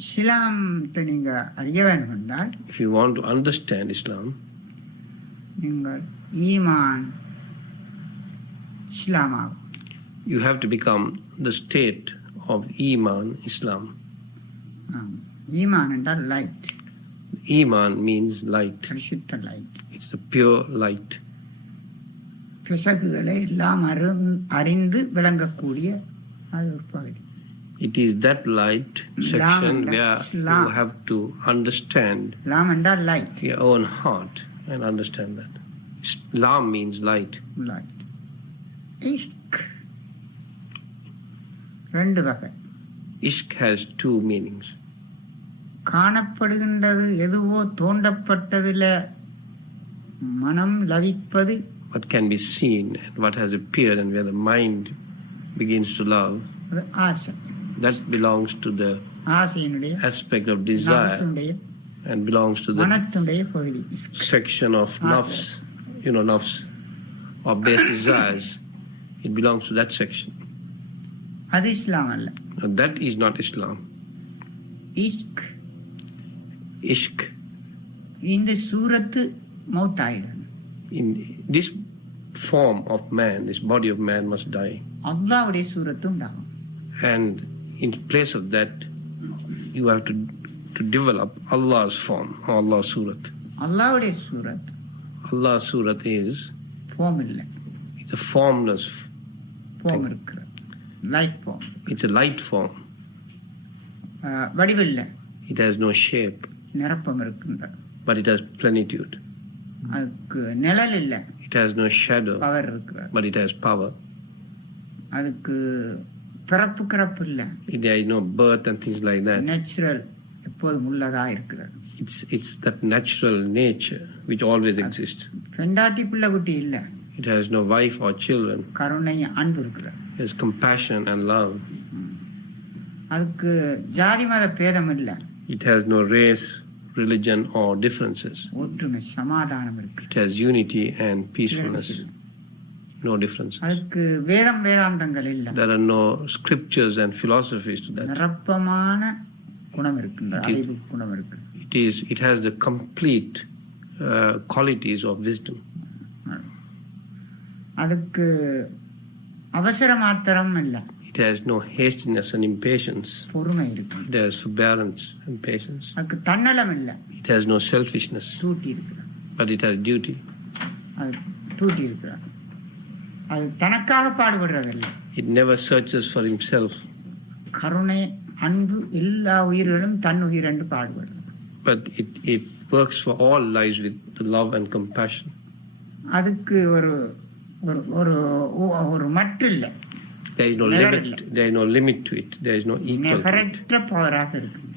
இஸ்லாத்தை நீங்க அறிய வேண்டும் என்றால், if you want to understand Islam, நீங்கள் ஈமான் இஸ்லாம் ஆகும். you have to become the state of Iman, Islam. ஈமான் என்றால் லைட். Iman means light. பரிசுத்த light. It's the pure light. பிசகுகளை எல்லாம் அறிந்து விளங்கக்கூடிய அது ஒரு பகுதி. It is that light section where you have to understand your own heart and understand that. Islam means light. Light. Ishq. ரெண்டு வகை. Ishq has two meanings. காணப்படுகின்றது எதுவோ தோண்டப்பட்டதில மனம் லவிப்பது. What can be seen and what has appeared and where the mind begins to love. ஆசை. That belongs to the aspect of desire and belongs to the section of nafs, nafs or base desires. It belongs to that section. That is not Islam. Ishq. Ishq. In the surat mautaida. In this form of man, this body of man must die. Allahvude surathum dagum. And in place of that, you have to develop Allah's form, Allah's surat. Allah's surat. Allah's surat is formless. It's a formless form. Light form. It's a light form. vadivilla. It has no shape. நிரப்பம் இருக்கின்றது. But it has plenitude. அதுக்கு நிழல் இல்லை. It has no shadow. Power இருக்கிறது. But it has power. அதுக்கு பிறப்பு கிறப்பு இல்லை. There is no birth and things like that. Natural எப்போதும் உள்ளதா இருக்கிறது. It's that natural nature which always exists. பெண்டாட்டி பிள்ளை குட்டி இல்லை. It has no wife or children. கருணை அன்பு இருக்கிறது. It has compassion and love. அதுக்கு ஜாதி மத பேதம் இல்லை. It has no race, religion or differences. ஒற்றுமை சமாதானம் இருக்கு. It has unity and peacefulness. No differences. அதுக்கு வேதம் வேதாந்தங்கள் இல்லை. There are no scriptures and philosophies to that. நிரப்பமான குணம் இருக்கின்றது. அறிவு குணம் இருக்கு. It has the complete qualities of wisdom. அதுக்கு அவசர மாத்திரம் இல்லை. It has no hastiness and impatience. பொறுமை இருக்கு. It has forbearance and patience. அதுக்கு தன்னலம் இல்லை. It has no selfishness. Duty இருக்கு. But it has duty. அது டூட்டி இருக்கு. அது தனக்காக பாடுபடுறதில்லை. It never searches for himself. கருணை அன்பு எல்லா உயிர்களும் தன் உயிர் என்று பாடுபடுறது. But it works for all lives with the love and compassion. அதுக்கு ஒரு ஒரு ஒரு மட்டு இல்லை. There is no limit. There is no limit to it. There is no equal to it.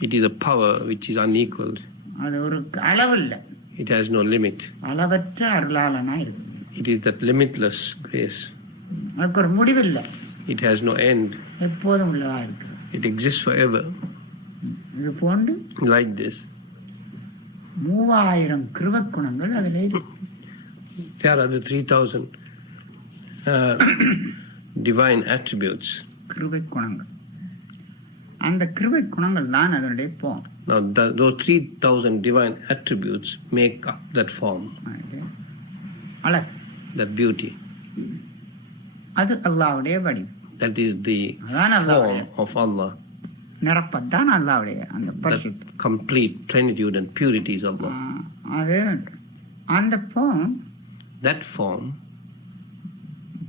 It is a power which is unequaled. அது ஒரு அளவு இல்லை. It has no limit. அளவற்ற அருளாளனா இருக்கு. It is that limitless grace. அதுக்கு ஒரு முடிவு இல்லை. It has no end. எப்போதும் உள்ளதா இருக்கு. It exists forever. இது போன்று like this 3000 கிருபை குணங்கள் அதிலே இருக்கு. There are the 3000 divine attributes. கிருபை குணங்கள். அந்த கிருபை குணங்கள் தான் அதனுடைய form. Now those 3000 divine attributes make up that form. அழகு. That beauty. அது அல்லாஹ்வுடைய வடிவம். That is the form of Allah. நிரப்பத்தான் அல்லாஹ்வுடைய அந்த பரிசுத்தம். That complete plenitude and purity is Allah. அது அந்த form. That form.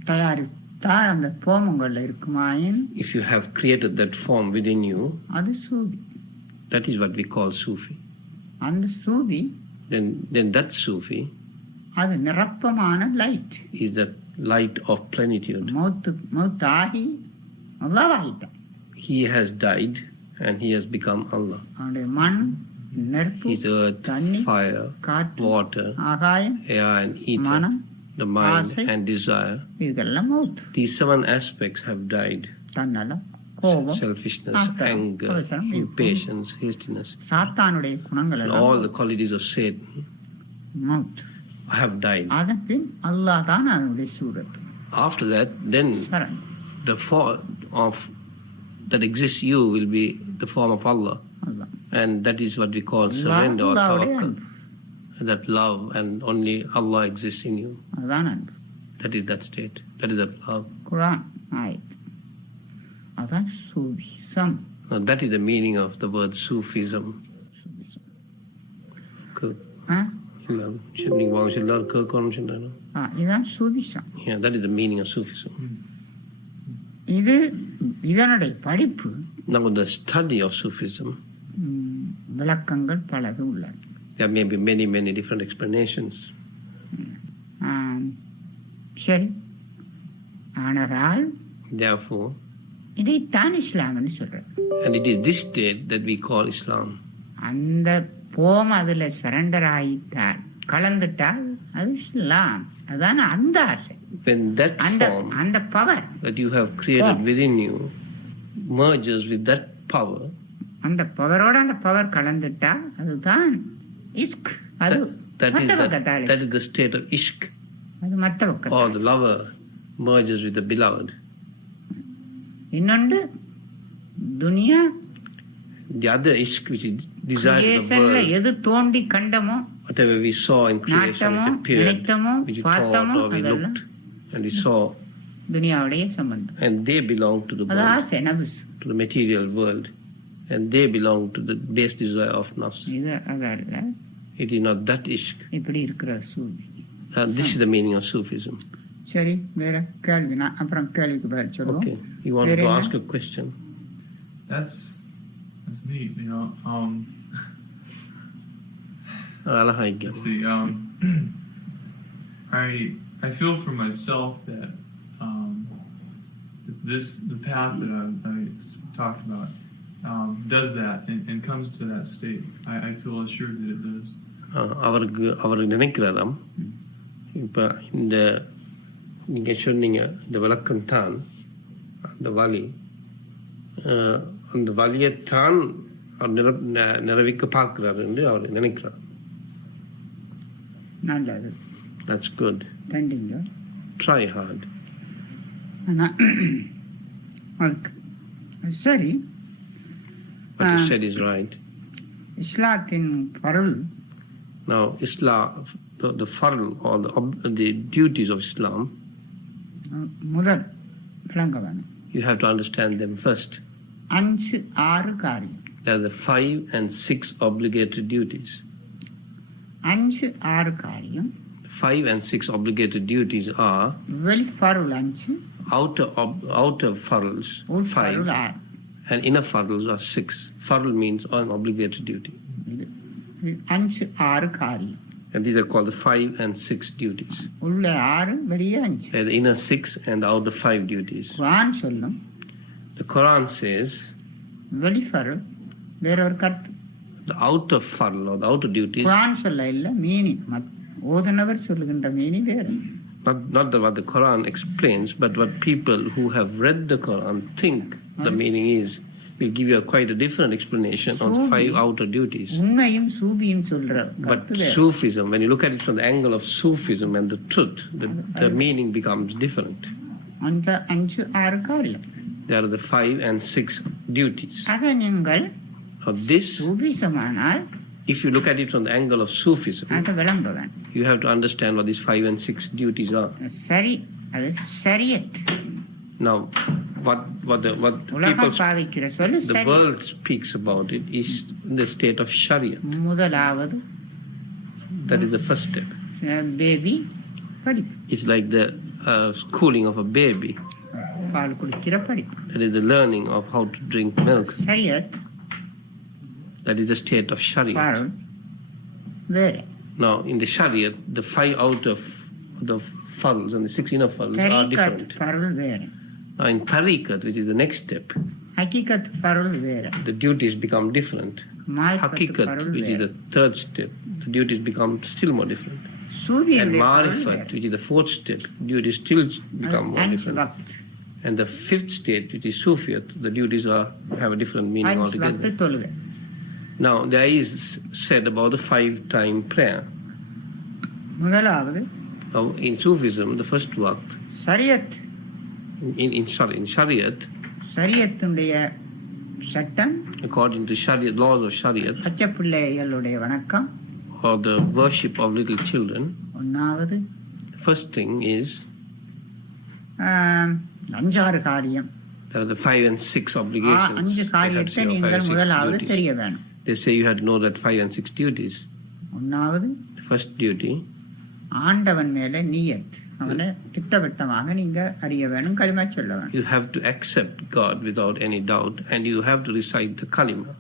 தயாரித்தால் அந்த form உங்கள்ல இருக்குமாயின். If you have created that form within you. அது சூஃபி. That is what we call Sufi. அந்த சூஃபி. Then that Sufi. அது நிரப்பமான light. Is that light of plenitude. மௌத்தாகி அல்லாஹ்வாயிட்டான். He has died and he has become Allah. அவனுடைய மண், நெருப்பு, his earth, fire, water, ஆகாயம், air and ether, மனம், the mind ஆசை, and desire. இதெல்லாம் மௌத். These 7 aspects have died. தன்னலம், கோபம், selfishness, anger, impatience, hastiness, சாத்தானுடைய குணங்கள் and all the qualities of Satan mouth have died. அதன் பின் அல்லாஹ் தான் அவனுடைய Surat. After that, then the form of that exists you will be the form of Allah. And that is what we call surrender or tawakkul. That love and only Allah exists in you. That is that state. That is that love. Quran ayat. That's Sufism. Now, that is the meaning of the word Sufism. Good. Huh? Yeah, that is the meaning of Sufism. Now, the study of Sufism, there may be many, many different explanations. Therefore, and it is this state that we call Islam. போம் அதுல surrender ஆயிட்டால் கலந்துட்டால் அது இஸ்லாம். அதான அந்த ஆசை. When that form அந்த power that you have created within you merges with that power, அந்த பவரோட அந்த power கலந்துட்டா அதுதான் இஷ்க். அது that is the state of ishq. அது மத்த பக்கம். Or the lover merges with the beloved. இன்னொன்று துனியா, the other ishq which is desire of the world. எது தோண்டி கண்டமோ, whatever we saw in creation which appeared, which we thought or we looked and we saw, துனியாவுடைய சம்பந்தம். and they belong to the world, ஆசை நப்ஸ், to the material world, and they belong to the base desire of nafs. இது அதல்ல. It is not that ishq. இப்படி இருக்கிற சூஃபி. This is the meaning of Sufism. சரி, வேற கேள்வி? நான் அப்புறம் கேள்விக்கு பதில் சொல்லுவோம். Okay, you want to ask a question? That's neat, you know. Let's see. I feel for myself that the path that I talked about does that and comes to that state. I feel assured that it does. அவருக்கு நினைக்கிறாராம், இப்போ இந்த நீங்கள் சொன்னீங்க இந்த விளக்கம் தான் அந்த வழி, அந்த வழியைத்தான் நிறைவேற்ற பார்க்கிறார் என்று அவர் நினைக்கிறார். நல்லது. That's good. Try hard. சரி, what you said is right. இஸ்லாத்தின் பொருள். Now, Islam, the farl or the duties of Islam, முதல் விளங்க வேணும். You have to understand them first. 5-6 காரியம். There are the 5 and 6 obligatory duties. 5-6 காரியம். 5 and 6 obligatory duties are வெளி ஃபருள் 5, outer farls 5, and inner farls are 6. Farl means an obligatory duty. 5-6 காரியம். And these are called the 5 and 6 duties. உள்ள 6, வெளியே 5. The inner 6 and the outer 5 duties. குர்ஆன் சொல்லும். The Quran says வெளி ஃபருள் வேற ஒரு கருத்து. The outer farl or the outer duties. குர்ஆன் சொல்ல இல்ல, மீனிங் ஓதுனவர் சொல்லுகின்ற மீனிங் வேற. Not what the Quran explains, but what people who have read the Quran think the meaning is. Will give you quite a different explanation on 5 outer duties. உண்மையும் சூபியும் சொல்ற. But Sufism, when you look at it from the angle of Sufism and the truth, the meaning becomes different. அந்த 5-6 காரியம். There are the 5 and 6 duties. அத நீங்கள் this சூபிசமானால், if you look at it from the angle of Sufism, அத விளங்க வேண்டும். you have to understand what these 5 and 6 duties are. சரி, அது ஷரியத். Now, what the world speaks about it is in the state of Sharia. முதலாவது, that is the first step. Baby படிப்பு. It's like the schooling of a baby. பால் குடிக்கிற படிப்பு. That is the learning of how to drink milk. Shariat. That is the state of Sharia. வேற. Now, in the Sharia, the 5 out of the farls and the 6 inner farls are different. பருள் வேற. Now, in Tariqat, which is the next step, ஹகீகத் பருள் வேற. the duties become different. Hakikat, which is the third step, the duties become still more different. And Marifat, which is the fourth step, duties still become more different. And the fifth state, which is Sufiyat, the duties have a different meaning altogether. Now, there is said about the 5-time prayer. In Sufism, the first waqt, in Shariat, சரியத்துடைய சட்டம் according to Shariat, laws of Shariat, பச்சை பிள்ளைகளுடைய வணக்கம் or the worship of little children, ஒன்னாவது. first thing is 5-6 காரியம். there are the 5 and 6 obligations. 5 காரியத்தை நீங்கள் முதலாவது தெரிய வேணும். They say you had to know that 5 and 6 duties. ஒன்னாவது, First duty, ஆண்டவன் மேல நியத், அவனை திட்டவட்டமாக நீங்க அறிய வேணும், கலிமா சொல்ல வேணும். you have to accept God without any doubt, and you have to recite the kalima.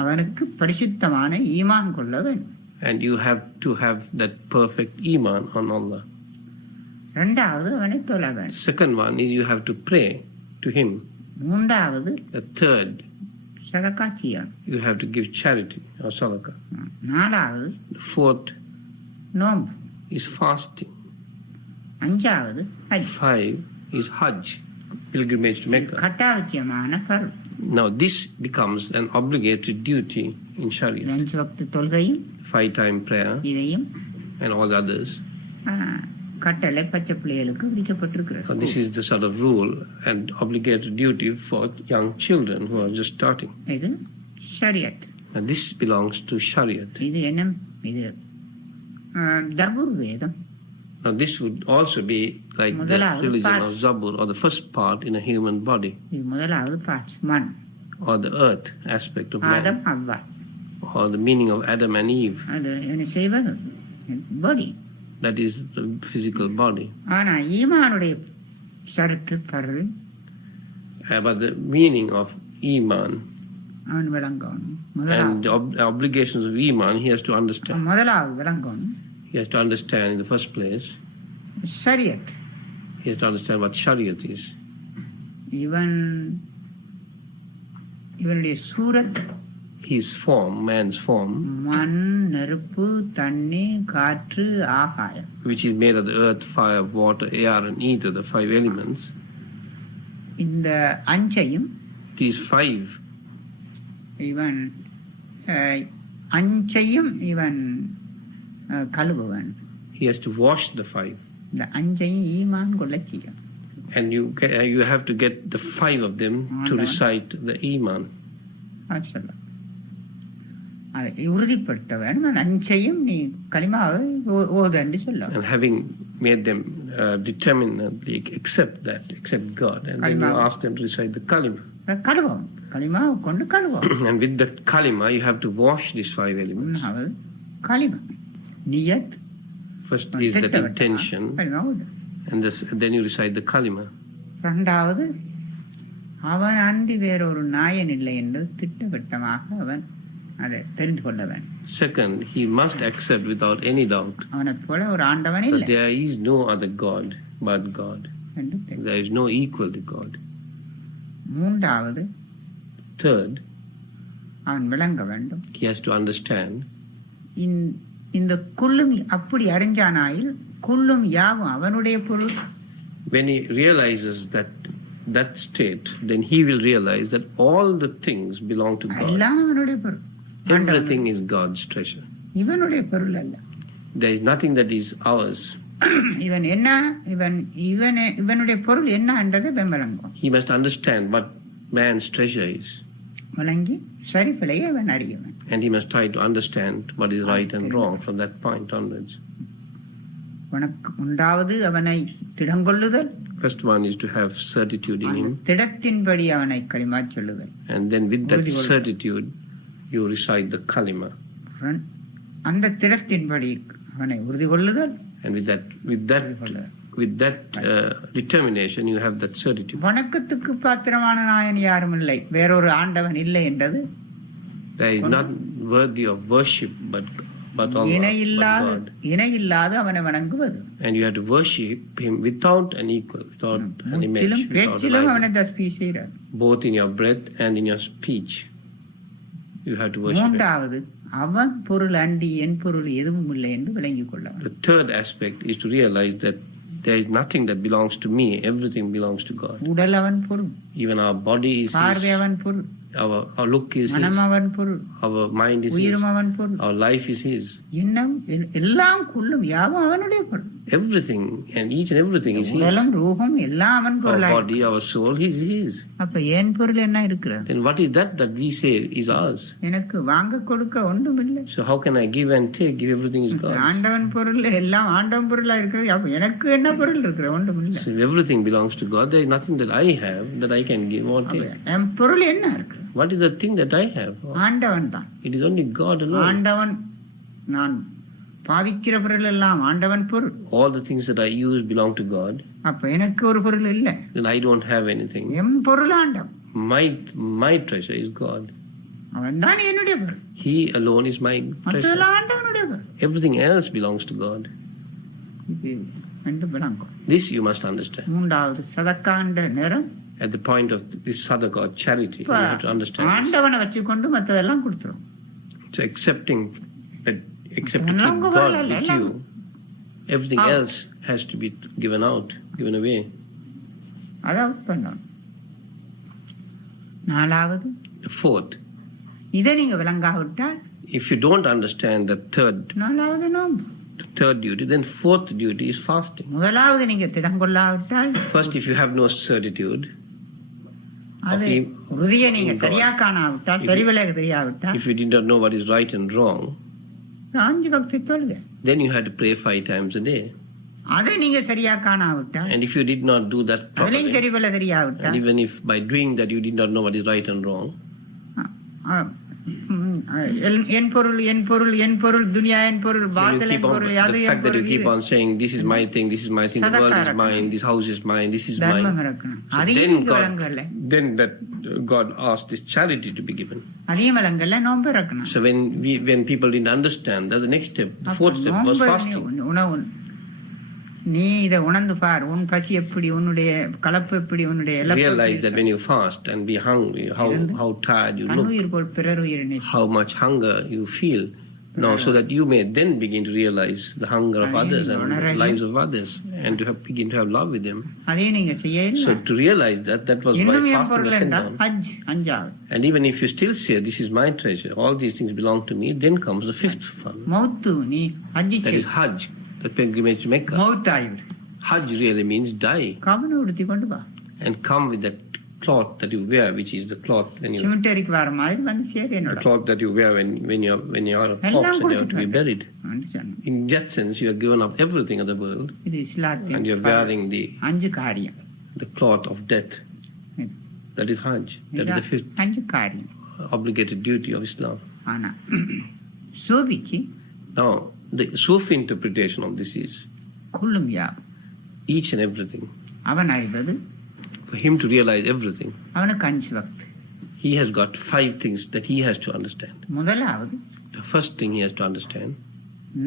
அவனுக்கு பரிசுத்தமான ஈமான் கொள்ள வேண்டும். And you have to have that perfect iman on Allah. இரண்டாவது, அவனை தொழ வேண்டும். Second one is you have to pray to Him. மூன்றாவது, The third, சதகா செய்யணும். you have to give charity or sadaqah. நாலாவது, The fourth நோன்பு. is fasting. அஞ்சாவது, ஹஜ். 5 is Hajj, pilgrimage to Mecca. கட்டாவச்சியமான பருள். Now this becomes an obligatory duty in Sharia. 5 வக்து தொழுகையும் 5-time prayer இதையும் and all the others. கட்டளை பச்சை பிள்ளைகளுக்கு விதிக்கப்பட்டிருக்கிறது. So this is the sort of rule and obligatory duty for young children who are just starting. இது ஷரியத். And this belongs to Shariat. இது என்ன? இது தபுர் வேதம். Now this would also be like the religion of Zabur, or the first part in a human body, இது முதலாவது parts, மண், or the earth aspect of Adam man, அவ்வா. or the meaning of Adam and Eve. அது என்ன செய்வது? பாடி. That is the physical body. ஆனா ஈமானுடைய ஷரத்து பருள் But the meaning of Iman அவன் விளங்கணும். and the obligations of Iman, he has to understand. முதலாவது விளங்கணும் He has to understand in the first place. Shariat. He has to understand what Shariat is. இவனுடைய Surat, His form, man's form, மண், நெருப்பு, தண்ணி, காற்று, ஆகாயம், which is made of the earth, fire, water, air, and ether, the 5 elements. இந்த அஞ்சையும் These 5, இவன் அஞ்சையும் இவன் கழுவுவன். he has to wash the 5. இந்த அஞ்சையும் ஈமான் கொள்ள செய்யும். And you have to get the 5 of them to recite the Iman. சொல்ல அதை உறுதிப்படுத்த வேணும். அந்த அஞ்சையும் நீ கலிமாவை ஓதன்னு சொல்ல. And having made them determinately accept God, and then you ask them to recite the kalima. கழுவோம், கலிமா கொண்டு கழுவோம். And with the kalima you have to wash these 5 elements. கலிமா நியத். First is that intention, and then you recite the kalima. இரண்டாவது, அவன் அன்றி வேறொரு நாயன் இல்லை என்று திட்டவட்டமாக அவன் அதை தெரிந்து கொள்ள வேண்டும். Second, he must accept without any doubt அவனை போல ஒரு ஆண்டவன் இல்லை. there is no other God but God. There is no equal to God. மூன்றாவது, Third, அவன் விளங்க வேண்டும். he has to understand. இந்த கொல்லும் அப்படி அறிஞ்சானாயில் கொல்லும் யாவும் அவனுடைய பொருள். When he realizes that state, then he will realize that all the things belong to God. எல்லாம் அவனுடைய பொருள். Everything is God's treasure. இவனுடைய பொருள் அல்ல. There is nothing that is ours. இவன் என்ன, இவனுடைய பொருள் என்ன என்றதை விளங்கும். He must understand what man's treasure is. விளங்கி சரிபிழையை அவன் அறியவன். And he must try to understand what is right and wrong from that point onwards. உனக்கு உண்டாவது அவனை திடங்கொள்ளுதல். First one is to have certitude in him. திடத்தின்படி அவனை கலிமா சொல்லுதல். And then with that certitude you recite the kalima. அந்த திடத்தின்படி அவனை உறுதி கொள்ளுதல். And with that determination you have that certitude. வணக்கத்துக்கு பாத்திரமான நாயன் யாரும் இல்லை, வேறொரு ஆண்டவன் இல்லை என்றது. There is not worthy of worship but Allah, இணையில்லாது அவனை வணங்குவது. And you have to worship him without an equal, without an image, பேச்சிலும் அவனை தஸ்பீ செய்கிறார். Both in your breath and in your speech you have to worship him. மூன்றாவது, அவன் பொருள் அண்டி என் பொருள் எதுவும் இல்லை என்று விளங்கிக் கொள்ள. The third aspect is to realize that there is nothing that belongs to me, everything belongs to God. உடல் அவன் பொருள். Even our body is பார்வை அவன் பொருள். Our look is his. மனம் அவன் பொருள். Our mind is his. உயிரும் அவன் பொருள். Our life is his. எல்லாம் கொள்ளும் யாவும் அவனுடைய பொருள். Everything and each and everything is His. உடலும் ரூபம் எல்லாம் அவன் Our பொருளாய் body, our soul, His. அப்ப என் பொருள் என்ன இருக்கிறது? And what is that we say is ours? எனக்கு வாங்க கொடுக்க ஒன்றும் இல்லை. So how can I give and take if everything is God? ஆண்டவன் பொருள் எல்லாம் ஆண்டவன் பொருளா இருக்கிறது. அப்ப எனக்கு என்ன பொருள் இருக்கிறது? ஒன்றும் இல்லை. So if everything belongs to God, there is nothing that I have that I can give or take. என் பொருள் என்ன இருக்கு? What is the thing that I have? ஆண்டவன் தான். It is only God alone. ஆண்டவன் நான் பாவிக்கிற பொருள் எல்லாம் ஆண்டவன் பொருள். All the things that I use belong to God. அப்ப எனக்கு ஒரு பொருள் இல்லை. Then I don't have anything. என் பொருள் ஆண்டவன். My treasure is God. அவன் தான் என்னுடைய பொருள். He alone is my treasure. ஆண்டவனுடைய பொருள். Everything else belongs to God. இது ரெண்டு விளங்கும். This you must understand. மூன்றாவது சதக்காண்ட நேரம். At the point of this sadaqah, charity, you have to understand this. ஆண்டவனை வச்சுக்கொண்டு மற்றதெல்லாம் கொடுத்துரும். So accepting to keep God with you, everything else has to be given out, given away. அதான் பண்ணணும். நாலாவது, The fourth, இதை நீங்க விளங்காவிட்டால், if you don't understand the நாலாவது நோன்பு. third duty, then fourth duty is fasting. முதலாவது நீங்க திடங்கொள்ளாவிட்டால், First, if you have no certitude, அது உறுதியை நீங்க சரியா காணாவிட்டால், சரிவிலக தெரியாவிட்டால், if you did not know what is right and wrong, 5 வக்து தொழுகை, then you had to pray 5 times a day. அதை நீங்க சரியா காணாவிட்டால், And if you did not do that அதிலையும் properly, சரிவில and தெரியாவிட்டால், even if by doing that you did not know what is right and wrong, என் பொருள் என் பொருள் என் பொருள், துனியா என் பொருள், then வாசல் you என் keep on, பொருள், the அது fact என் that you பொருள், keep on saying this is my thing, this is my thing, the world is mine, this house is mine, this is தர்மம் mine. இருக்கணும். So அதையும் then நீங்க விளங்கல. then that God asked this charity to be given. அதையும் விளங்கல, நோன்பு இருக்கணும். So when people didn't understand that, the next step, the fourth step was fasting. உணவு நீ இதை உணர்ந்து பார், உன் பசி எப்படி, உன்னுடைய கலப்பு எப்படி, உன்னுடைய Realize that when you fast and be hungry, how tired you look, தன்னுயிர் போல் பிறர் உயிரினை, how much hunger you feel. Now, so that you may then begin to realize the hunger of others and the lives of others, and to begin to have love with them. அதே நீங்க செய்யல. So to realize that was why இன்னும் என் fasting பொருள் was sent என்றால் down. ஹஜ், அஞ்சாவது. And even if you still say this is my treasure, all these things belong to me, then comes the fifth one. மௌத்து, நீ ஹஜ் That செய். is Hajj, the pilgrimage to Mecca. மௌத்தாயிடு. Hajj really means die, கவனம் உடுத்தி கொண்டு வா. and come with that cloth that you wear, which is the cloth when you சிமெண்டரிக்கு வர மாதிரி வந்து சேர் the என்னோட. cloth that you wear when you are a corpse and you have to be buried. In that sense, you have given up everything of the world, இது இஸ்லாத்தின் and you are wearing the 5 காரியம். cloth of death. That is Hajj. That is the fifth 5 காரியம். obligated duty of Islam. ஆனா சூபிக்கு Now, the Sufi interpretation of this is குல்லும் yeah, each and everything. அவன் அறிவது, For him to realize everything, அவனுக்கு 5 வக்து. he has got 5 things that he has to understand. முதலாவது, The first thing he has to understand,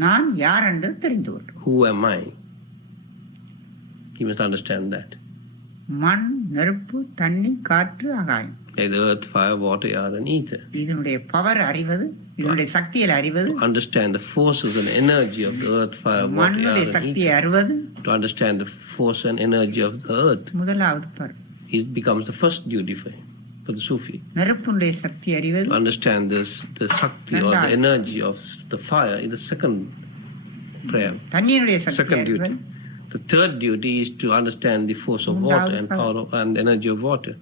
நான் யார் என்று தெரிந்து கொள். who am I? He must understand that. மண், நெருப்பு, தண்ணி, காற்று, ஆகாயம், Like the earth, fire, water, air, and ether. இதனுடைய பவர் அறிவது, இதனுடைய சக்தியில் அறிவது, To understand the forces and energy of the earth, fire, water, air, மண்ணுடைய and சக்தியை ether. அறிவது To understand the force and energy of the earth, முதலாவது per. it becomes the first duty for him, for the Sufi. நெருப்புடைய சக்தி அறிவது, To understand this, the Sakti or the energy of the fire is the second prayer. தண்ணீருடைய Sakthi Second duty. அறிவது, The third duty is to understand the force of water and power and energy of water.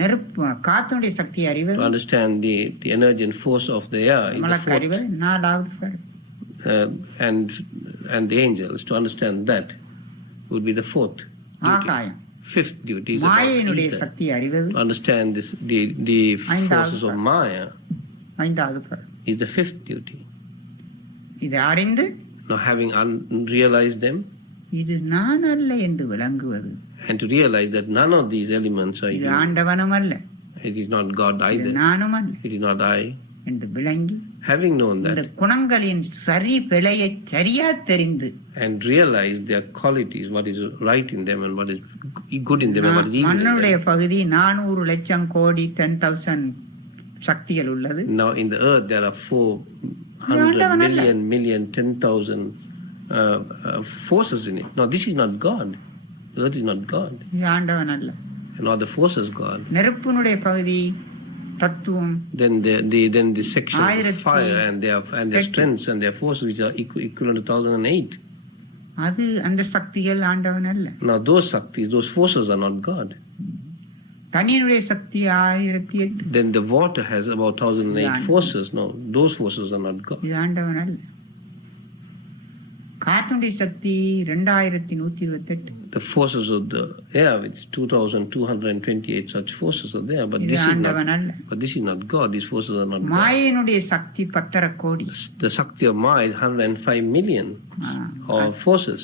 நெருப்பு காத்துடைய சக்தி அறிவது, To understand the energy and force of the air is the மலக்கு அறிவது, fourth. நாலாவது per. And the angels, to understand that would be the fourth duty. ஆகாயம், Fifth duty is about மாயையினுடைய ether. சக்தி அறிவது, To understand the forces of Maya 5வது per. is the fifth duty. இது அறிந்து Now having realized them, இது நான் அல்ல என்று விளங்குவது, and to realize that none of these elements are இது you. ஆண்டவனும் அல்ல, It is not God இது either. நானும் அல்ல It is not I. என்று விளங்கி, Having known இந்த that குணங்களின் சரி பிழையை சரியா தெரிந்து, and realize their qualities, what is right in them and what is good in them and what is evil in மண்ணுடைய them. பகுதி 400 லட்சம் கோடி 10,000 சக்திகள் உள்ளது. Now in the earth there are 400 million 10,000 forces in it. Now this is not God. The earth is not God. இது ஆண்டவன் அல்ல. And all the forces God. நெருப்பினுடைய பகுதி தத்துவம், Then the section of fire and their strengths and their forces which are equivalent to 1008. அது அந்த சக்திகள் ஆண்டவன் அல்ல. Now those Shaktis, those forces are not God. தண்ணியினுடைய Sakthi 1008. Then the water has about 1008 forces. No, those forces are not God. இது ஆண்டவன் அல்ல. காற்றுடைய சக்தி 2128. The forces of the air, which is 2228 such forces are there, but இது this is ஆண்டவன் not. அல்ல. But this is not God. These forces are not God. மாயையினுடைய சக்தி 10 கோடி. The Shakti of Maya is 105 million of forces.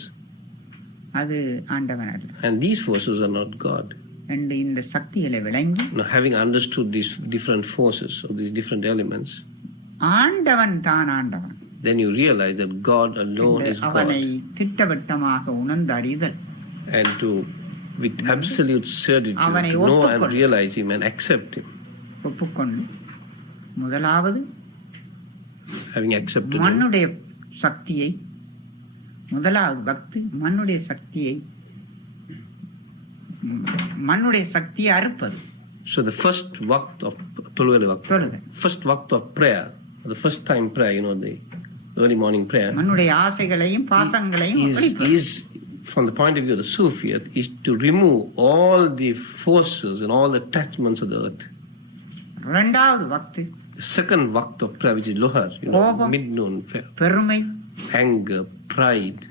அது ஆண்டவன் அல்ல. And these forces are not God. and இந்த சக்திகளை விளங்கி Now, having understood these different forces of these different elements, ஆண்டவன் தான் ஆண்டவன். then you realize that God alone is அவனை God. திட்டவட்டமாக உணர்ந்து அறிதல். And to, with absolute certainty, அவனை to know and ஒப்புக்கொள். realize Him and accept Him. ஒப்புக்கொண்டு முதலாவது Having accepted Him, மண்ணுடைய சக்தியை முதலாவது பக்தி மண்ணுடைய சக்தியை அறுப்பது. so the first waqt of தொழுகை. first waqt of prayer, the first time prayer, the early morning prayer, மண்ணுடைய ஆசைகளையும் பாசங்களையும் is from the point of view of the Sufiyat, is to remove all the forces and all the attachments of the earth. இரண்டாவது பக்தி The second waqt of prayer, which is Lohar, கோபம், mid-noon, பெருமை, anger, pride,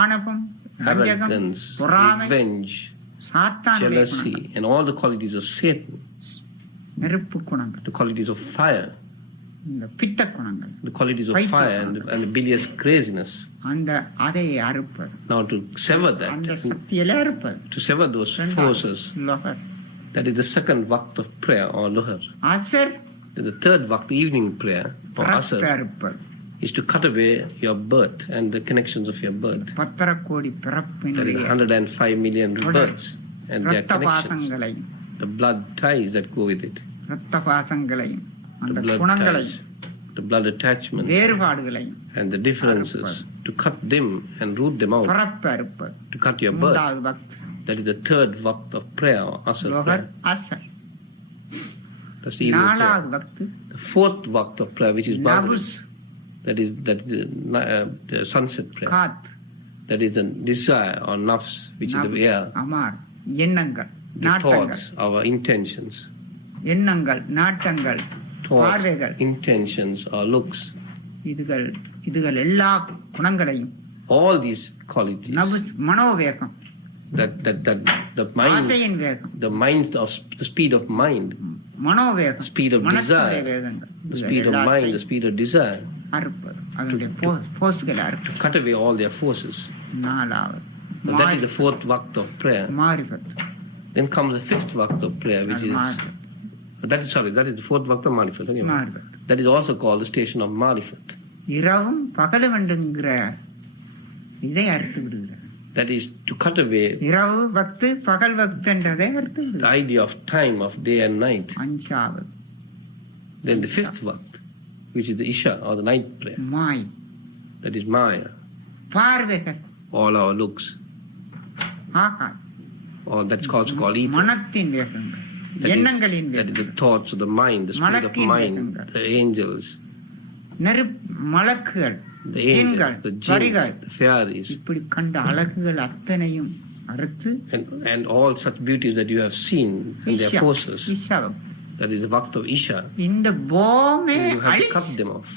ஆணவம், arrogance, revenge, சாத்தானுடைய jealousy, and all the qualities of Satan, நெருப்பு குணங்கள், the qualities of fire, இந்த பித்த குணங்கள், the qualities of fire and the bilious craziness. அதை அறுப்பது. Now to sever that, அந்த சக்தியில அறுப்பது. to sever those forces, Lohgarh. that is the second waqt of prayer or Lohar. Asr, Then the third waqt, evening prayer or Asar, அறுப்பது. is to cut away your birth and the connections of your birth. 10 கோடி That is பிறப்பினுடைய 105 million births and their இரத்த connections, பாசங்களையும் the blood ties that go with it, இரத்த பாசங்களையும் the அந்த blood குணங்களையும் ties, the blood attachments வேறுபாடுகளையும் and the differences, to cut them and root them out, பிறப்பு அறுப்பது. to cut your birth. மூன்றாவது பக்தி That is the third waqt of prayer or Asar Lohgarh prayer. Asr. That's the evening நாலாவது prayer. பக்தி The fourth waqt of prayer, which is Bhagavad, நபுஸ், that is the sunset prayer. காத், That is the desire or nafs, which is the air, Amar, எண்ணங்கள், the நாட்டங்கள், thoughts, our intentions, எண்ணங்கள், நாட்டங்கள், thoughts, பார்வைகள், intentions or looks. இதுகள் எல்லா குணங்களையும் All these qualities, நபுஸ், மனோவேகம், that the mind, ஆசையின் வேகம், the mind of the speed of mind, மனோவேகம், speed of மனசுடைய desire, வேகங்கள், the speed of mind, the speed of desire, அறுப்பது. அதனுடைய போஸ்களை அறுப்பது. to cut away all their forces. நாலாவது And that is the fourth waqt of prayer. மாரிபத். Then comes the fifth waqt of prayer, which is that is the fourth waqt of Marifat. மாரிபத். That is also called the station of Marifat. இரவும் பகலும் என்றுங்கிற இதை அறுத்து விடுகிறார். That is to cut away இரவு பக்து பகல் பக்து என்றதை அறுத்து the விடுகிறார். idea of time, of day and night. அஞ்சாவது Then the fifth waqt, which is the Isha or the night prayer. Mai, That is Maya, பார்வைகள், all our looks, ஆகாய், or that's also called ether. மனத்தின் வேகங்கள், That எண்ணங்களின் is the வேகங்கள், thoughts of the mind, the spirit of மலக்கின் mind, வேகங்கள். the angels, மலக்குகள், the ஜின்கள், angels, the பரிகள், jinns, the fairies, இப்படி கண்ட அழகுகள் அத்தனையும் அறுத்து and all such beauties that you have seen and their Isha, forces. Isha. That is the waqt of Isha. இந்த பூமி You have to அழிச்சு, cut them off.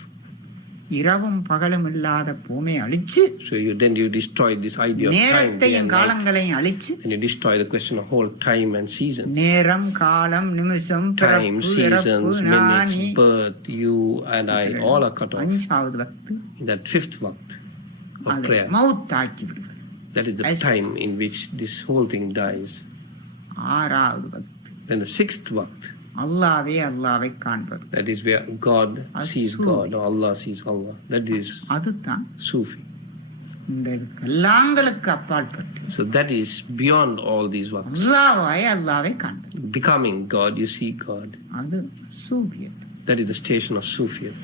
இரவும் பகலும் இல்லாத பூமியை அழிச்சு, So you destroy this idea of time, day நேரத்தையும் and night. காலங்களையும் அழிச்சு, And you destroy the question of whole time and seasons. நேரம் காலம் நிமிஷம் Time, பிறப்பு seasons, இறப்பு minutes, Nani. birth, you and I, all are cut off. அஞ்சாவது வக்து In that fifth waqt of அதை prayer, மௌத்தாக்கி விடுவது. that is the Yes. time in which this whole thing dies. ஆறாவது வக்து Then the sixth waqt, அல்லாவை காண்பது. that is where God sees Sufi. God or Allah sees Allah. That is அதுதான் Sufi. இந்த கல்லாங்களுக்கு அப்பாற்பட்டு So that is beyond all these waqts. அல்லாவை காண்பது. Becoming God, you see God. அது சூபியத். That is the station of Sufiyat.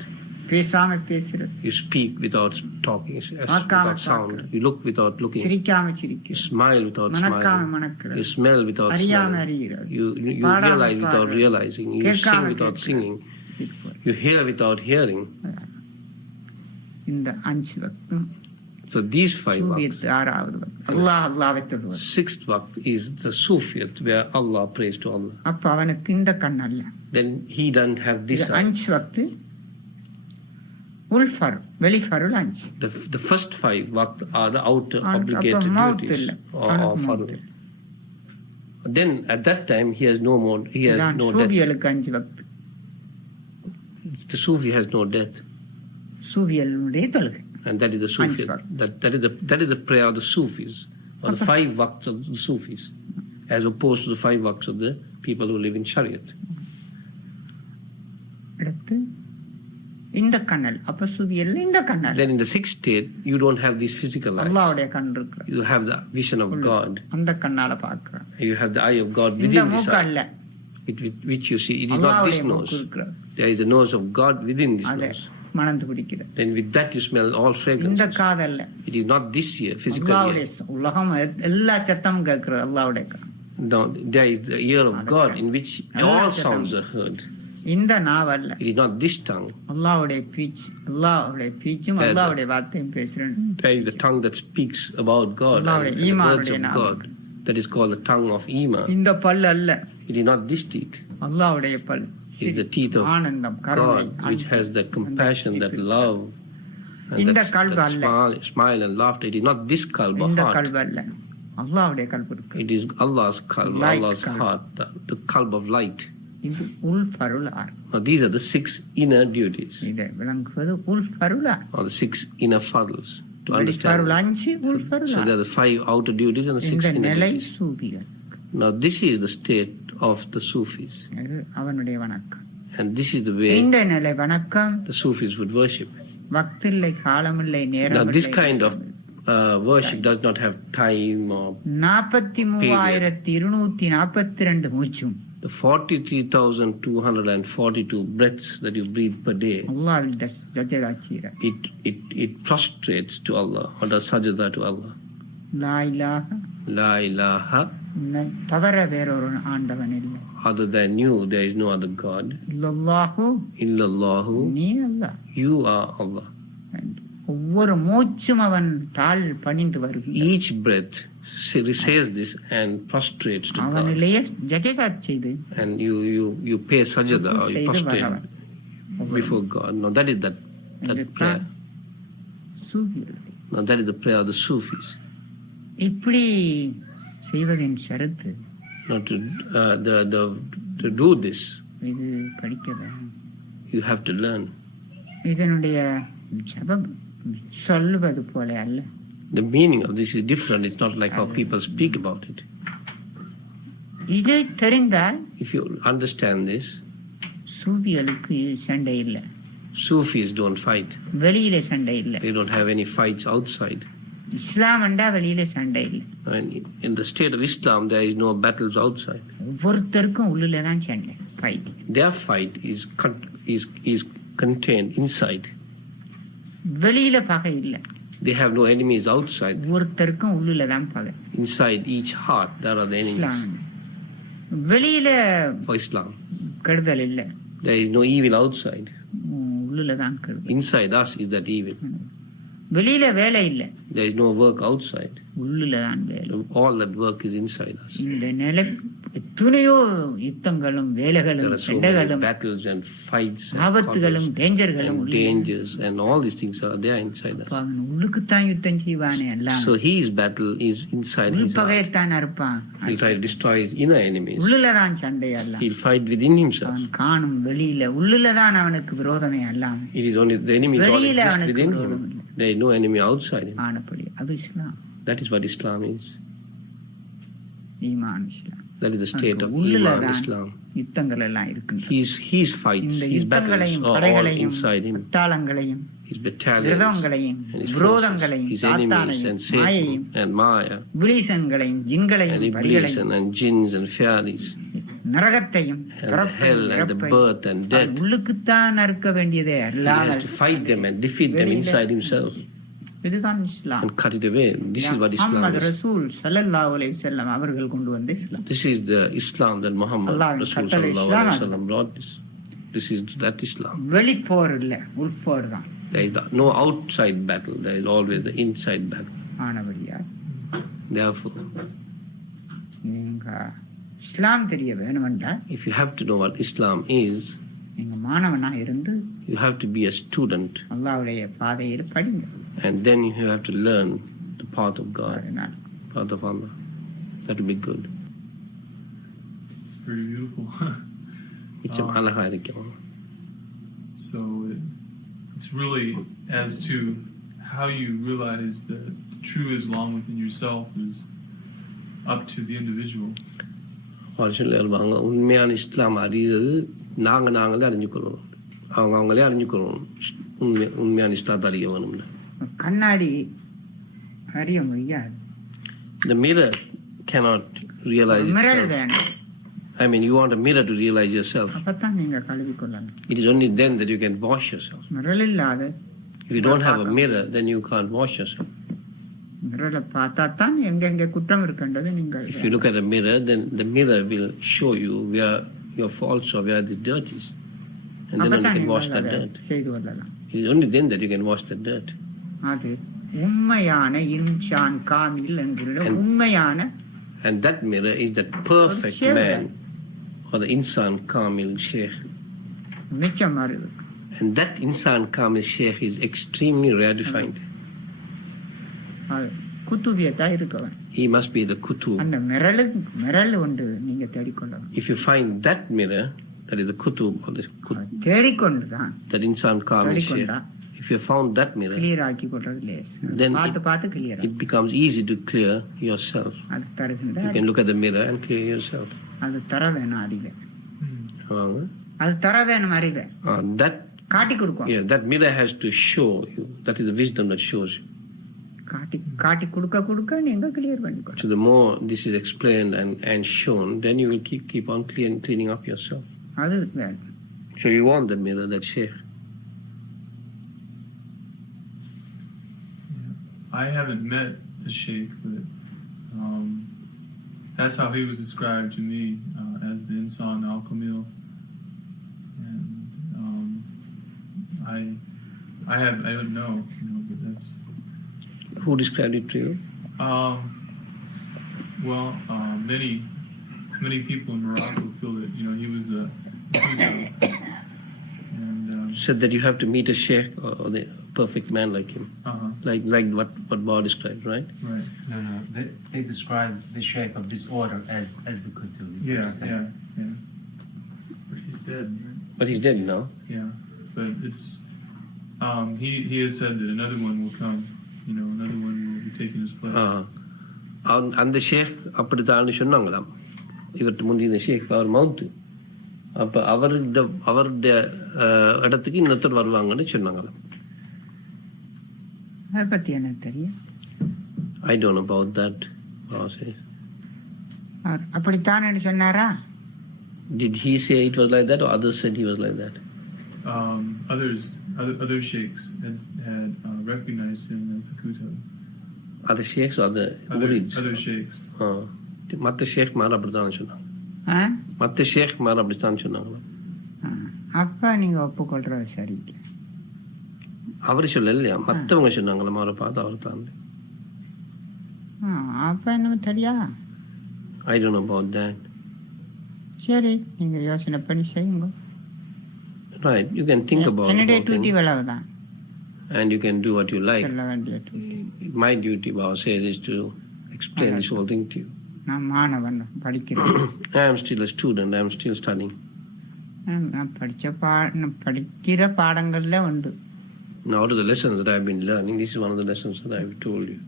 பேசாம பேசுறது, You speak without talking, without sound. You look without looking. சிரிக்காம You சிரிக்கிறது, smile without மணக்காம smiling. மணக்கிறது, You smell without அறியாம smelling. அறிகிறது, You பாடாம realize without பாடுறது, realizing. You கேட்காம sing without கேட்கிறது. singing. You hear without hearing. இந்த அஞ்சு வக்தும் So these 5 waqts. சூஃபியத் ஆறாவது அல்லாஹ் அல்லாஹ்வை தொழுவது. 6th waqt is the Sufiyat, where Allah prays to Allah. அப்ப அவனுக்கு இந்த கண் அல்ல. Then he doesn't have this eye. 5 வக்து உல்ஃபர் வெளிஃபருல் 5. The first 5 waqt are the outer அப்ப obligated மௌத் duties. இல்ல. Or farul. Then at that time he has no more, he has no death. சூஃபியலுக்கு 5 வக்து. The Sufi has no death. சூஃபியலுடைய தொழுகை. And that is the Sufi. That is the prayer of the Sufis, or the 5 waqts of the Sufis, as opposed to the 5 waqts of the people who live in Shariat. அடுத்து இந்த கண்ணல் அப்ப சூஃபியல்ல இந்த கண்ணல். Then in the 6th state you don't have these physical eyes. அல்லாஹ்வுடைய கண் இருக்கு. You have the vision of God. அந்த கண்ணால பார்க்கறான். You have the eye of God within this eye. Which you see, it is not this nose. There is a nose of God within this nose. மணந்து பிடிக்கிற. Then with that you smell all fragrances. இந்த காதல்ல. It is not this ear, physical ear. உலகம் எல்லா சத்தமும் கேட்கிறது அல்லாஹ்வுடைய கண். No, there is the ear of God in which all sounds are heard. இந்த நாவல்ல. It is not this tongue. அல்லாஹ்வுடைய பீச் அல்லாஹ்வுடைய பீச்சும் அல்லாஹ்வுடைய வார்த்தையும் பேசுறேன். There is the tongue that speaks about God and the words of God. That is called the tongue of Iman. இந்த பல் அல்ல. It is not this teeth. அல்லாஹ்வுடைய பல். It is the teeth of God, which has that compassion, that love, and that smile and laughter. It is not this kalb or heart. It is Allah's kalb, Allah's heart, the kalb of light. Now these are the 6 inner duties, or the 6 inner fardals. To understand. So there are the 5 outer duties and the 6 inner duties. Now this is the state of the Sufis. And this is the way the Sufis would worship. Now this kind of worship does not have time or period. The 43,242 breaths that you breathe per day, it prostrates to Allah, or does sajda to Allah. La ilaha other than you, there is no other God. Illallahu, you are Allah. Each breath says this and prostrates to God. And you pay sajda, or you prostrate before God. Now that is that prayer. Now that is the prayer of the Sufis. Now to do this, you have to learn. The meaning of this is different. It's not like how people speak about it. If you understand this, Sufis don't fight. They don't have any fights outside. And in the state of Islam, there is no battles outside. Their fight is contained inside. They have no enemies outside. Inside each heart, there are the enemies. For Islam, there is no evil outside. Inside us is that evil. There is no work outside. All that work is inside us. There are so many battles and fights and dangers, and all these things are there inside us. So his battle is inside his heart. He'll try to destroy his inner enemies. He'll fight within himself. It is only the enemies all exist within him. There is no enemy outside him. That is what Islam is. That is the state of Iman, Islam. His fights, his battles are all inside him. His battalions, and his forces, his enemies, and Satan, and Maya, and Iblis, and jinns, and fairies, and hell, and the birth and death. He has to fight them and defeat them inside himself. And cut it away. This is what Islam is. This is the Islam that Muhammad Rasul brought this. This is that Islam. There is no outside battle. There is always the inside battle. ஆனபடியா Therefore, நீங்க இஸ்லாம் தெரிய வேணுமெண்டா if you have to know what Islam is, நீங்க மாணவனா இருந்து you have to be a student, அல்லாஹ்வுடைய பாதையில் படிங்க. and then you have to learn the path of God, அதனால path of Allah. That will be good. It's very beautiful. மிச்சம் அழகா இருக்கும். So it's really as to how you realize that the true Islam within yourself is up to the individual. சொல்லுவாங்க உண்மையான இஸ்லாம் அறியறது நாங்களே அறிஞ்சுக்கொள்ளணும், அவங்களே அறிஞ்சுக்கொள்ளணும். உண்மையான இஸ்லாத்தை அறிய வேணும்ல. கண்ணாடி அறிய முடியாது. The mirror cannot realize mirror itself. வேணும். I mean, you want a mirror to realize yourself. அப்பதான் நீங்க கழுவி கொள்ளணும். It is only then that you can wash yourself. Mirror இல்லாத If you don't have a mirror, then you can't wash yourself. மிரரை பார்த்தா தான் எங்கெங்க குற்றம் இருக்கின்றது நீங்கள். If you look at a mirror, then the mirror will show you where your faults or where the dirt is. And then only you can wash that dirt. செய்து கொள்ளலாம். It is only then that you can wash that dirt. அது உண்மையான இன்சான் காமில் என்கிற உண்மையான And that mirror is that perfect man, or the insan kamil sheikh. மிச்சம் அறிவு. And that insan kamil sheikh is extremely rare to find. குத்துபியத்தா இருக்கவன். He must be the kutub. அந்த மிரல் ஒன்று நீங்க தேடிக்கொள்ளணும். If you find that mirror, that is the kutub or the தேடிக்கொண்டுதான் that insan kamil sheikh. If you found that mirror, clear ஆக்கி கொள்றது lace. then பார்த்து clear. it becomes easy to clear yourself. அது தருகின்ற. You can look at the mirror and clear yourself. அது தர வேணும் அறிவை. Uh, அது தர வேணும் அறிவை. That காட்டி கொடுக்கும். Yeah, that mirror has to show you. That is the wisdom that shows you. காட்டி கொடுக்க நீங்க கிளியர் பண்ணிக்கணும். So the more this is explained and shown, then you will keep on cleaning up yourself. அது வேணும். So you want that mirror, that sheikh. I haven't met the sheikh, but that's how he was described to me, as the insan al-kamil. And I don't know, but that's. Who described it to you? Well, many people in Morocco feel that he was a and said that you have to meet a sheikh or the perfect man like him, like what Bawa described, right? Right. No. They describe the sheikh of disorder as the kutub. Yeah. But he's dead. Right? But he's dead now. Yeah, but it's he has said that another one will come. Another one will be taking his place. அந்த ஷேக் அப்படித்தான் சொன்னாங்களாம். இவர்கிட்ட முந்தைய ஷேக் அவர் மவுத்து. அப்ப அவருடைய இடத்துக்கு இன்னொருத்தர் வருவாங்கன்னு சொன்னாங்களாம். அதை பத்தி எனக்கு தெரியும். I don't know about that. அப்படித்தான் சொன்னாரா? Did he say it was like that, or others said he was like that? Other sheikhs had recognized him as a kutub. Other sheikhs or other sheikhs. மற்ற ஷேக் மாற அப்படித்தான் சொன்னாங்க. மற்ற ஷேக் மாற அப்படித்தான் சொன்னாங்களா? அப்ப நீங்க ஒப்புக்கொள்றது சரி. அவரு சொல்ல இல்லையா, மற்றவங்க சொன்னாங்களா மாற பார்த்து அவர் தான். அப்ப என்ன தெரியா? I don't know about that. சரி, நீங்க யோசனை பண்ணி செய்யுங்க. Right, you can think about it. And you can do what you like. My duty, Bawa says, is to explain this whole thing to you. I am still a student. I am still studying. Now, out of the lessons that I have been learning, this is one of the lessons that I have told you.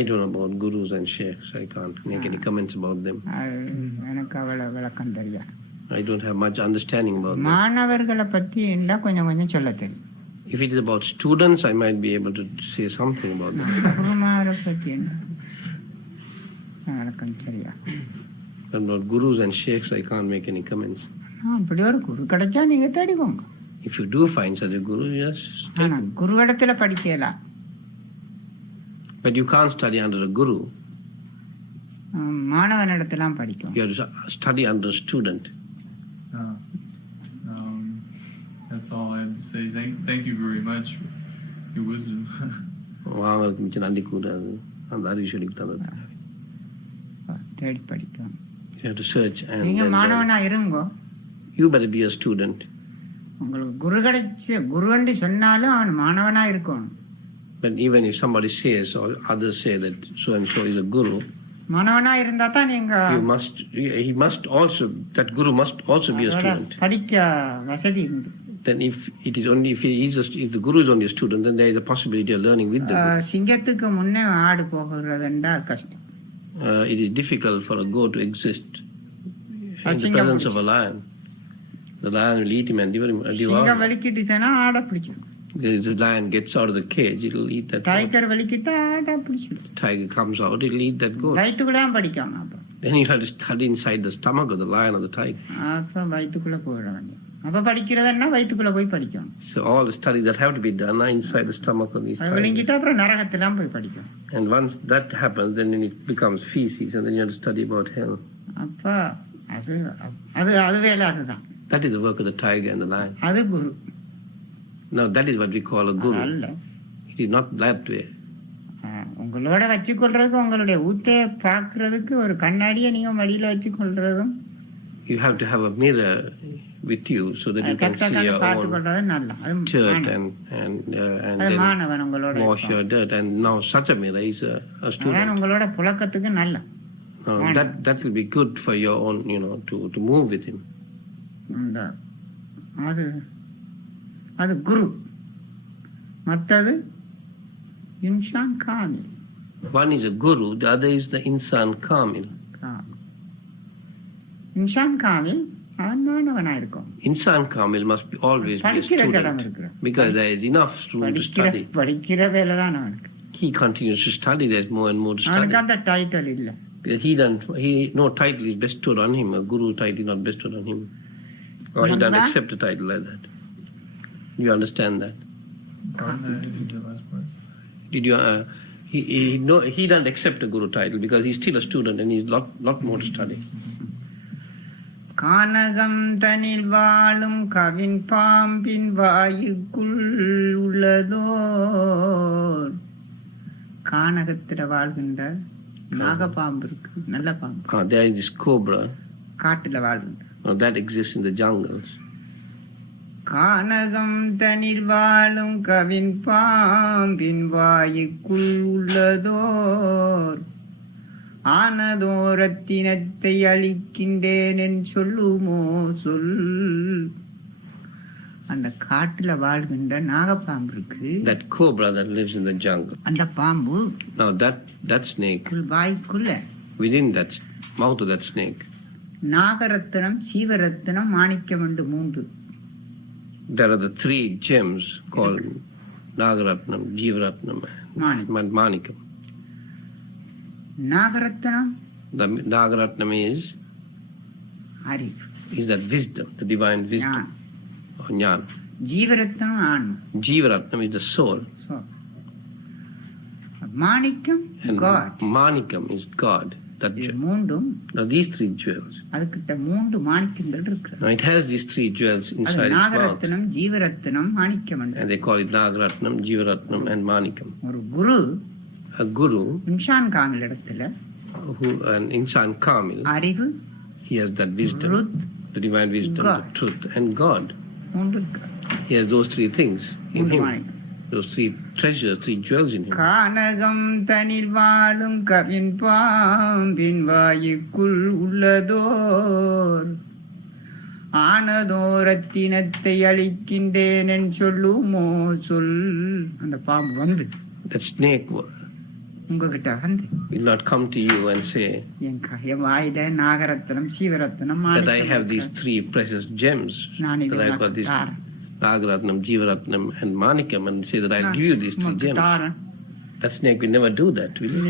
I don't know about gurus and sheikhs. I can't make any comments about them. I don't have much understanding about them. If it is about students, I might be able to say something about them. But about gurus and sheikhs, I can't make any comments. If you do find such a guru, yes, take him. But you can't study under a guru. You have to study under a student. that's all I have to say. Thank you very much for your wisdom. அவங்களுக்கு மிச்சம் நன்றி கூடாது அந்த அறிவுக்கு தந்தது. தேடி படிக்கணும். You have to search and நீங்க மாணவனா இருங்க. You better be a student. உங்களுக்கு குருன்னு சொன்னாலும் அவன் மாணவனா இருக்கணும். But even if somebody says or others say that so and so is a guru, மாணவனா இருந்தா தான் நீங்க he must also, that guru must also be a student. படிக்க வசதி உண்டு. Then if it is only if the guru is only a student, then there is a possibility of learning with the guru. சிங்கத்துக்கு முன்னே ஆடு போகிறது என்றால் கஷ்டம். It is difficult for a goat to exist in the presence of a lion. The lion will eat him and devour him. சிங்கம் வலிக்கிட்டுனா ஆட பிடிச்சிடும். If the lion gets out of the cage, it will eat that goat. Tiger வலிக்கிட்டா ஆட பிடிச்சிடும். Tiger comes out, it will eat that goat. வயித்துக்குள்ள தான் படிக்கணும். அப்ப Then you have to study inside the stomach of the lion or the tiger. அப்புறம் வயித்துக்குள்ள போயிட வேண்டியது. அப்ப படிக்கிறதுன்னா வயித்துக்குள்ள போய் படிக்கணும். So all the studies that have to be done are inside the stomach of these tigers. வலிக்கிட்டா அப்புறம் நரகத்திலாம் போய் படிக்கணும். And once that happens, then it becomes feces, and then you have to study about hell. அப்ப அது வேலை அதுதான். That is the work of the tiger and the lion. அது குரு. Now that is what we call a guru. அல்ல. It is not that way. உங்களோட வச்சுக்கொள்றதுக்கு உங்களுடைய ஊத்தை பார்க்கறதுக்கு ஒரு கண்ணாடியை நீங்க மடியில வச்சுக்கொள்றதும். You have to have a mirror with you so that you can see your own dirt and then wash your dirt. And now such a mirror is a student. உங்களோட புழக்கத்துக்கு நல்ல. That will be good for your own, to move with him. அது குரு. மத்தது இன்சான் காமில். One is a guru, the other is the insan kamil. இன்சான் காமில் அவன் மாணவனா இருக்கும். Insan kamil must be always be a student because there is enough room to study. படிக்கிற வேலை தான் அவனுக்கு. He continues to study. There's more and more to study. அவனுக்கு அந்த title இல்ல. No title is bestowed on him. A guru title is not bestowed on him. Or he doesn't accept a title like that. You understand that? Did you? He doesn't accept a guru title because he's still a student and he's lot more to study. கானகம் தனில் வாழும் கவின் பாம்பின் வாயுக்குள் உள்ளதோர். கானகத்தில வாழ்கின்ற நாகப்பாம்பு இருக்கு, நல்ல பாம்பு. There is this cobra. காட்டுல வாழ்கின்ற. That exists in the jungles. கானகம் தனில் வாழும் கவின் பாம்பின் வாயுக்குள் உள்ளதோர். ஆனதோரத்தினத்தை அழிக்கின்றேன் சொல்லுமோ சொல். அந்த காட்டுல வாழ்கின்ற நாகப்பாம்பு இருக்கு. That cobra that lives in the jungle. அந்த பாம்பு. Now that snake. வாய்க்குள்ள. Within that mouth of that snake. Nagaratnam, Seevaratnam, மாணிக்கம் என்று 3. There are the 3 gems called Nagaratnam, Jeevaratnam, and Manikam. Nagaratnam? The Nagaratnam is that wisdom, the divine wisdom. Or Jnana. Jeevaratnam is the soul. Manikam? And God. Manikam is God. Now these 3 jewels. Now it has these 3 jewels inside its mouth. And they call it Nagaratnam, Jeevaratnam and Manikam. A guru, an Insan Kamil, he has that wisdom, the divine wisdom, the truth, and God. He has those 3 things in him. Those 3 treasures, 3 jewels in him. கானகம் தனில் வாழும் கவின் பாம்பின் வாயுக்குள் உள்ளதோர். ஆனதோரத்தினத்தை அழிக்கின்றேன் சொல்லுமோ சொல். அந்த பாம்பு வந்து, that snake உங்ககிட்ட வந்து will not come to you and say என் வாயில Nagaratnam, Seevaratnam, that I have these 3 precious gems, that I got these Nagaratnam, Jeevaratnam and Manikam, and say that I'll give you these 3 gems. That snake will never do that, will it?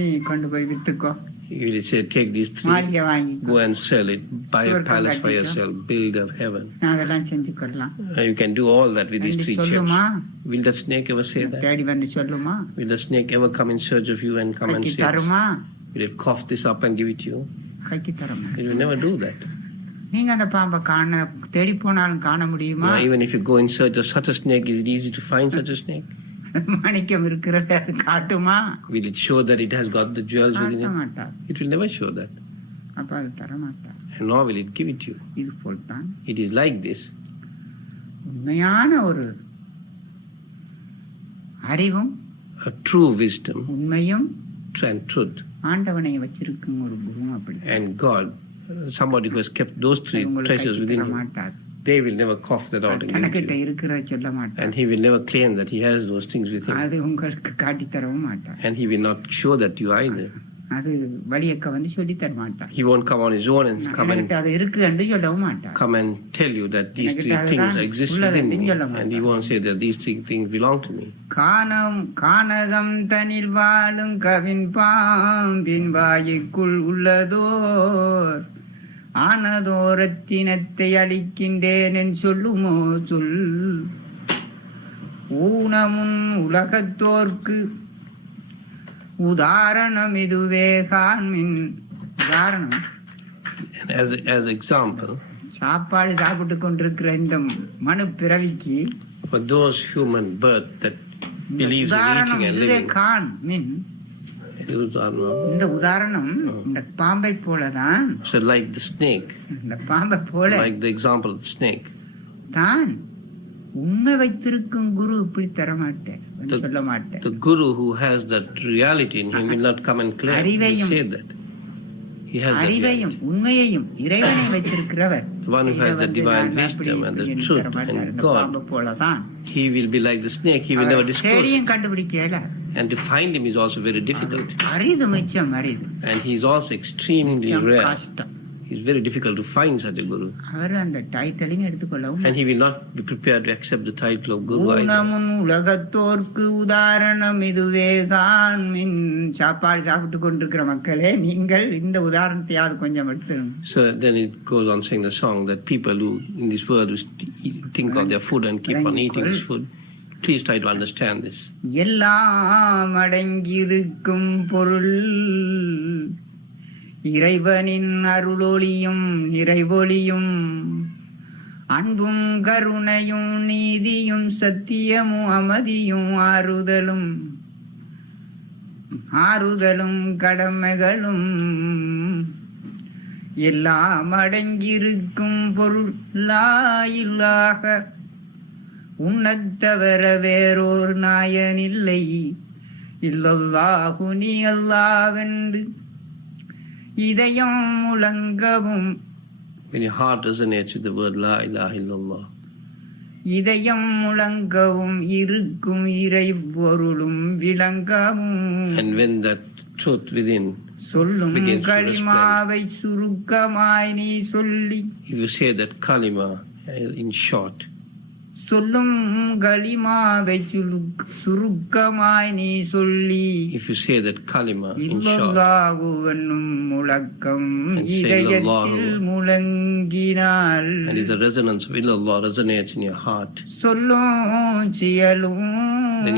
He will say, take these 3, go and sell it, buy a palace for yourself, build a heaven. You can do all that with these 3 gems. Will the snake ever say that? Will the snake ever come in search of you and come and say, will it cough this up and give it to you? It will never do that. நீங்க அந்த பாம்பை தேடி போனாலும் காண முடியுமா? Now, even if you go in search of such a snake, is it easy to find such a snake? மாணிக்கம் இருக்கிறத அது காட்டுமா? Will it show that it has got the jewels within காட்ட it? மாட்டார். It will never show that. அப்ப அது தர மாட்டார். And nor will it give it to you. இது போல்தான் It is like this. உண்மையான ஒரு அறிவும் A true wisdom உண்மையும் and truth. ஆண்டவனை வச்சிருக்கும் ஒரு குருவும் அப்படி. And God, somebody who has kept those three treasures within him, மாட்டார். they will never cough that out and give it தனக்கிட்ட to you. இருக்கிற சொல்ல மாட்டார். And he will never claim that he has those things with him. அது உங்களுக்கு காட்டி தரவும் மாட்டார். And he will not show that to you either. அது வழியக்க வந்து சொல்லி தர மாட்டார். He won't come on his own and அது இருக்கு என்று சொல்லவும் மாட்டார். come and tell you that these three things exist within me. And he won't say that these three things belong to me. கானகம் தனில் வாழும் கவின் பாம்பின் வாயுக்குள் உள்ளதோர் ஆனதோரத்தினத்தை அளிக்கின்றேன் சொல்லுமோ சொல். ஊனமுன் உலகத்தோர்க்கு உதாரணம் இதுவே காண்மின். உதாரணம் As example, சாப்பாடு சாப்பிட்டு கொண்டிருக்கிற இந்த மனு பிறவிக்கு for those human birth that believes in eating and living, இந்த உதாரணம் இந்த பாம்பை போலதான். so like the snake, இந்த பாம்பை போல like the example of the snake, தான் உண்மை வைத்திருக்கும் குரு இப்படி தரமாட்டேன் சொல்ல மாட்டேன். the guru who has that reality in him will not come and claim and say that he has that அறிவையும் உண்மையையும் இறைவனை வைத்திருக்கிறவர், the one who has the divine wisdom and the truth and God, போலதான். he will be like the snake. He will never disclose it. கண்டுபிடிக்கல. And to find him is also very difficult. அரிது மிச்சம் அரிது. And he is also extremely rare. கஷ்டம். It's very difficult to find such a guru. அவர் அந்த டைட்டிலையும் எடுத்துக்கொள்ளவும். And he will not be prepared to accept the title of guru either. ஊனமுன் உலகத்தோர்க்கு உதாரணம் இதுவே காண்மின். சாப்பாடு சாப்பிட்டு கொண்டிருக்கிற மக்களே, நீங்கள் இந்த உதாரணத்தையாவது கொஞ்சம் எடுத்துக்கணும். So then it goes on saying the song that people who in this world who think of their food and keep on eating this food, please try to understand this. எல்லாம் அடங்கியிருக்கும் பொருள் இறைவனின் அருளொளியும் இறைவொளியும் அன்பும் கருணையும் நீதியும் சத்தியமும் அமைதியும் ஆறுதலும் கடமைகளும் எல்லாம் அடங்கியிருக்கும் பொருளாயில்லாக உன்னத்தவர வேறோர் நாயனில்லை. இல்லல்லாஹு நீ அல்லாஹ்வென்று இதயம் முழங்கவும். When your heart resonates with the word La ilaha illallah, இதயம் முழங்கவும் இருக்கும் இறை பொருளும் விளங்கவும். and when that truth within சொல்லும் begins to கலிமாவை சுருக்கமாய் நீ சொல்லி. if you say that kalima in short, சொல்லும் கலிமாவை சுருக்கமாய் நீ சொல்லி. if you say that kalima in short இல்லல்லாஹு என்னும் முழக்கம் இதயத்தில் முழங்கினால், and if the resonance of illallah resonates in your heart, சொல்லும் செயலும் then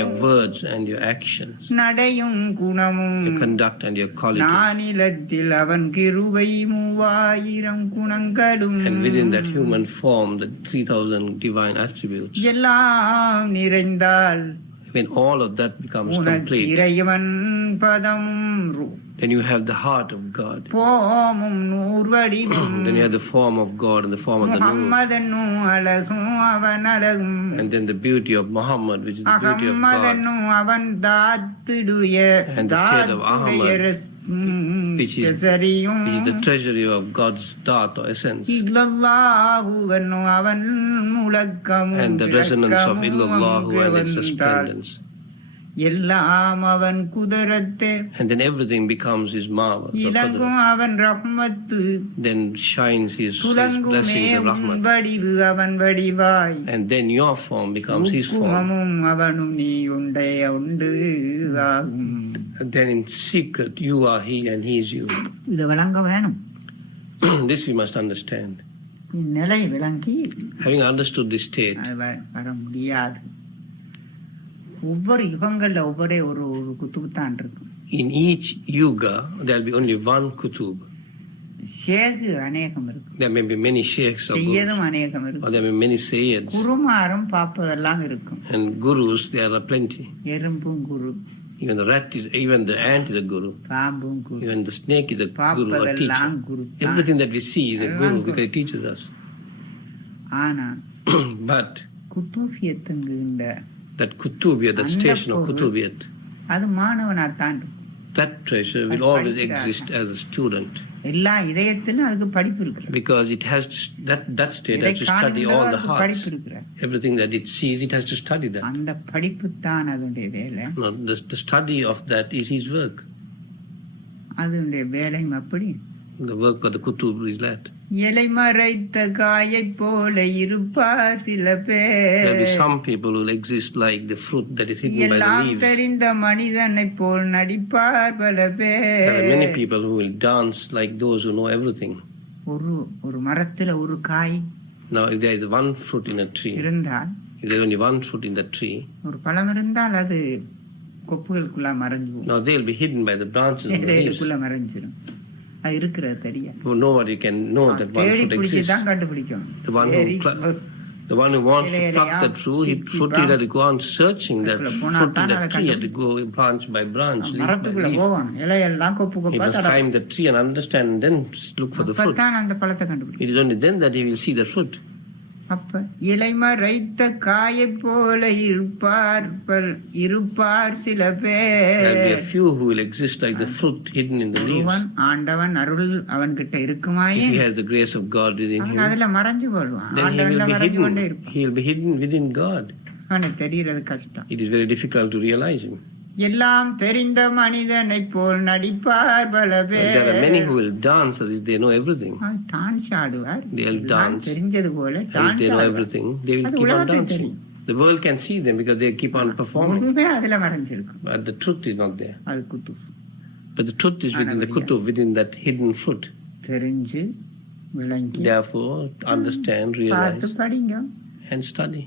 your words and your actions, நடையும் குணமும், your conduct and your qualities, நானிலத்தில் அவன் கிருபை 3000 குணங்களும், and within that human form the 3000 divine attributes, எல்லாம் நிறைந்தால் when all of that becomes complete, இறைவன் பதமும் then you have the heart of God, போமும் நூர்வடிவும், then you have the form of God and the form of the Noor, முஹம்மதனும் அழகும் அவன் அழகும், and then the beauty of Muhammad, which is the beauty of God, அகம்மதனும் அவன் தாத்துடைய and the state of Ahmad, which is the treasury of God's dot or essence, and the resonance of illallahu and its resplendence, and then everything becomes his marvel, then shines his blessings and rahmat, and then your form becomes his form, and then in secret you are he and he is you. This we must understand. Having understood this state, ஒவ்வொரு குத்துபு தான் இருக்கும். in each yuga there will be only one kutub. ஷேகு அநேகம் இருக்கு. There may be many sheikhs or செய்யதும் அநேகம் or இருக்கு. there may be many sayyids. குருமாரும் பார்ப்பதெல்லாம் இருக்கும். And gurus, there are plenty. எறும்பும் Guru, Even the rat is, even the ant is a guru. பாம்பும் குரு, Even the snake is a guru or teacher. பார்ப்பதெல்லாம் Guru. Everything that we see is a guru because it teaches us. ஆனா But குத்தூபியத்துங்கிற that kutubiyat, the station of kutubiyat, அது மாணவனாத்தான் இருக்கும். that treasure will always exist as a student. எல்லா இதயத்திலும் அதுக்கு படிப்பு இருக்கு. Because it has to, that state has to study all the hearts. படிப்பு இருக்கு. Everything that it sees, it has to study that. அந்த படிப்பு தான் அதனுடைய வேலை. No, the study of that is his work. அதனுடைய வேலை அப்படி. The work of the kutub is that. இலை மறைத்த காயை போல இருப்பார் சில பேர். There will be some people who will exist like the fruit that is hidden by the எல்லாம் leaves. தெரிந்த மனிதனை போல் நடிப்பார் பல பேர். There are many people who will dance like those who know everything. ஒரு மரத்துல ஒரு காய் Now, if there is one fruit in a tree, இருந்தால், if there is only one fruit in the tree, ஒரு பழம் இருந்தால் அது கொப்புகளுக்குள்ள மறைஞ்சு now they will be hidden by the branches and the leaves. மறைஞ்சிடும். அது இருக்கிறது தெரியாது. Nobody can know that one fruit exists. தான் கண்டுபிடிக்கும். The one who wants to pluck that fruit, he had to go on searching that fruit in that tree, had to go branch by branch, leaf by leaf. He must climb the tree and understand and then look for the fruit. It is only then that he will see the fruit. அப்ப இலைமறைத்த காயை போல இருப்பார் சில பேர். There will be a few who will exist like the fruit hidden in the leaves. ஆண்டவன் அருள் அவன்கிட்ட இருக்குமாயே, If he has the grace of God within him, அதுல மறைஞ்சு போடுவான். then he will be hidden within God. அவனுக்கு தெரியறது கஷ்டம். It is very difficult to realize him. எல்லாம் தெரிந்த மனிதனை போல் நடிப்பார் பல பேர். There are many who will dance as if they know everything. Dance ஆடுவார். They will dance. தெரிஞ்சது போல As if they know everything. They will keep on dancing. The world can see them because they keep on performing. அதுல மறைஞ்சிருக்கும். But the truth is not there. அது குத்து. But the truth is within the kutub, within that hidden fruit. தெரிஞ்சு விளங்கி, Therefore, understand, realize, படிங்க and study.